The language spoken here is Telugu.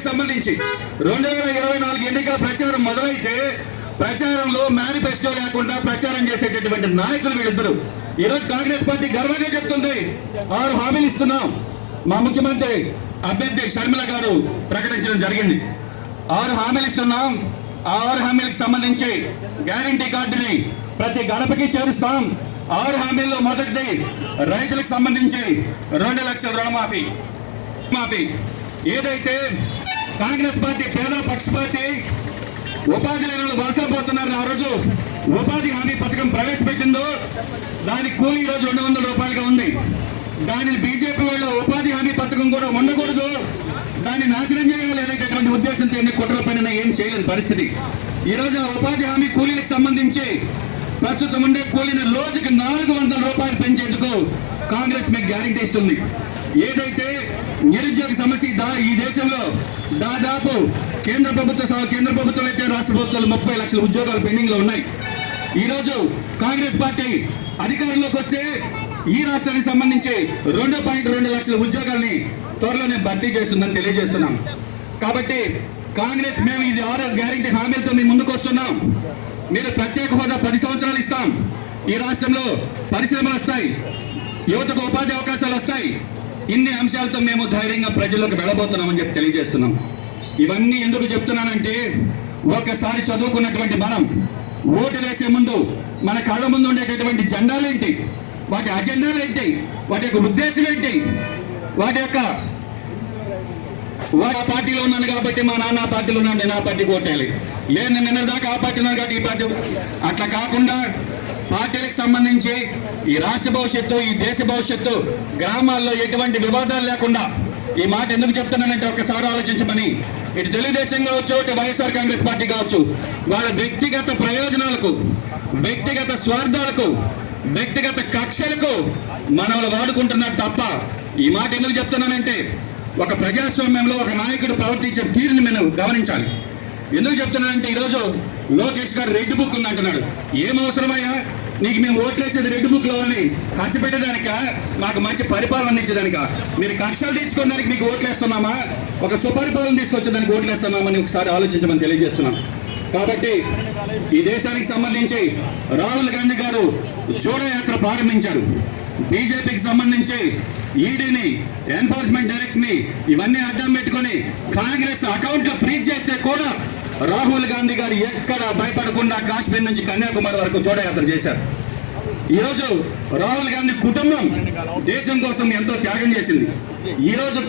ఎన్నికలకు సంబంధించి 2024 ఎన్నికల ప్రచారం మొదలైతే ప్రచారంలో మేనిఫెస్టో లేకుండా ప్రచారం చేసేటటువంటి నాయకులు వీళ్ళిద్దరు. ఈరోజు కాంగ్రెస్ పార్టీ గర్వంగా చెప్తుంది 6 హామీలు ఇస్తున్నాం. మా ముఖ్యమంత్రి అభ్యర్థి షర్మిల గారు ప్రకటించడం జరిగింది. 6 హామీలు ఇస్తున్నాం. ఆ 6 హామీలకు సంబంధించి గ్యారంటీ కార్డుని ప్రతి గడపకి చేరుస్తాం. 6 హామీల్లో మొదటిది రైతులకు సంబంధించి 2 లక్షల రుణమాఫీ. ఏదైతే కాంగ్రెస్ పార్టీ పేదల పక్షపాతి ఉపాధి హామీలు వలసపోతున్నారు, ఆ రోజు ఉపాధి హామీ పథకం ప్రవేశపెట్టిందో దాని కూలి ఈరోజు 200 రూపాయలుగా ఉంది. దాని బీజేపీ వాళ్ళు ఉపాధి హామీ పథకం కూడా ఉండకూడదు, దాన్ని నాశనం చేయాలి అనేటటువంటి ఉద్దేశంతో ఎన్ని కుట్రల పైన ఏం చేయలేని పరిస్థితి. ఈరోజు ఆ ఉపాధి హామీ కూలీలకు సంబంధించి ప్రస్తుతం ఉండే కూలీని రోజుకి 400 రూపాయలు పెంచేందుకు కాంగ్రెస్ మీకు గ్యారంటీ ఇస్తుంది. ఏదైతే నిరుద్యోగ సమస్య ఈ దేశంలో దాదాపు కేంద్ర ప్రభుత్వం అయితే రాష్ట్ర ప్రభుత్వాలు 30 లక్షల ఉద్యోగాలు పెండింగ్ లో ఉన్నాయి. ఈరోజు కాంగ్రెస్ పార్టీ అధికారంలోకి వస్తే ఈ రాష్ట్రానికి సంబంధించి 2.2 లక్షల ఉద్యోగాల్ని త్వరలోనే భర్తీ చేస్తుందని తెలియజేస్తున్నాం. కాబట్టి కాంగ్రెస్ మేము ఇది 6 గ్యారంటీ హామీలతో మేము ముందుకు వస్తున్నాం. మీరు ప్రత్యేక హోదా 10 సంవత్సరాలు ఇస్తాం. ఈ రాష్ట్రంలో పరిశ్రమలు వస్తాయి, యువతకు ఉపాధి అవకాశాలు వస్తాయి. ఇన్ని అంశాలతో మేము ధైర్యంగా ప్రజల్లోకి వెళ్ళబోతున్నామని చెప్పి తెలియజేస్తున్నాం. ఇవన్నీ ఎందుకు చెప్తున్నానంటే ఒక్కసారి చదువుకున్నటువంటి మనం ఓటు వేసే ముందు మన కళ్ళ ముందు ఉండేటటువంటి జెండాలేంటి, వాటి అజెండాలు ఏంటి, వాటి యొక్క ఉద్దేశం ఏంటి, వాటి పార్టీలో ఉన్నాను కాబట్టి మా నాన్న పార్టీలో ఉన్నాను నేను ఆ పార్టీకి ఓటేయాలి, లేదు నేను నిన్న దాకా ఆ పార్టీ ఉన్నాను కాబట్టి ఈ పార్టీ. అట్లా కాకుండా పార్టీలకు సంబంధించి ఈ రాష్ట్ర భవిష్యత్తు, ఈ దేశ భవిష్యత్తు, గ్రామాల్లో ఎటువంటి వివాదాలు లేకుండా ఈ మాట ఎందుకు చెప్తున్నానంటే ఒక్కసారి ఆలోచించమని. ఇటు తెలుగుదేశం కావచ్చు, ఇటు వైఎస్ఆర్ కాంగ్రెస్ పార్టీ కావచ్చు, వాళ్ళ వ్యక్తిగత ప్రయోజనాలకు, వ్యక్తిగత స్వార్థాలకు, వ్యక్తిగత కక్షలకు మనల్ని వాడుకుంటున్నారు తప్ప. ఈ మాట ఎందుకు చెప్తున్నానంటే ఒక ప్రజాస్వామ్యంలో ఒక నాయకుడు ప్రవర్తించే తీరుని మనం గమనించాలి. ఎందుకు చెప్తున్నానంటే ఈరోజు లోకేష్ గారు రెడ్ బుక్ ఉంది అంటున్నాడు. ఏం అవసరమయ్యా నీకు మేము ఓట్లేసేది రెడ్ బుక్ లో అని కష్టపెట్టడానిక, మాకు మంచి పరిపాలన ఇచ్చేదానిక? మీరు కక్షలు తీర్చుకోవడానికి మీకు ఓట్లేస్తున్నామా, ఒక సుపరిపాలన తీసుకొచ్చేదానికి ఓట్లేస్తున్నామని ఒకసారి ఆలోచించమని తెలియజేస్తున్నాం. కాబట్టి ఈ దేశానికి సంబంధించి రాహుల్ గాంధీ గారు జోడో యాత్ర ప్రారంభించారు. బీజేపీకి సంబంధించి ఈడీని, ఎన్ఫోర్స్మెంట్ డైరెక్టర్ ని ఇవన్నీ అడ్డం పెట్టుకుని కాంగ్రెస్ అకౌంట్లు ఫ్రీజ్ చేస్తే కూడా రాహుల్ గాంధీ గారు ఎక్కడ భయపడకుండా కాశ్మీర్ నుంచి కన్యాకుమారి వరకు జోడయాత్ర చేశారు. ఈరోజు రాహుల్ గాంధీ కుటుంబం దేశం కోసం ఎంతో త్యాగం చేసింది. ఈరోజు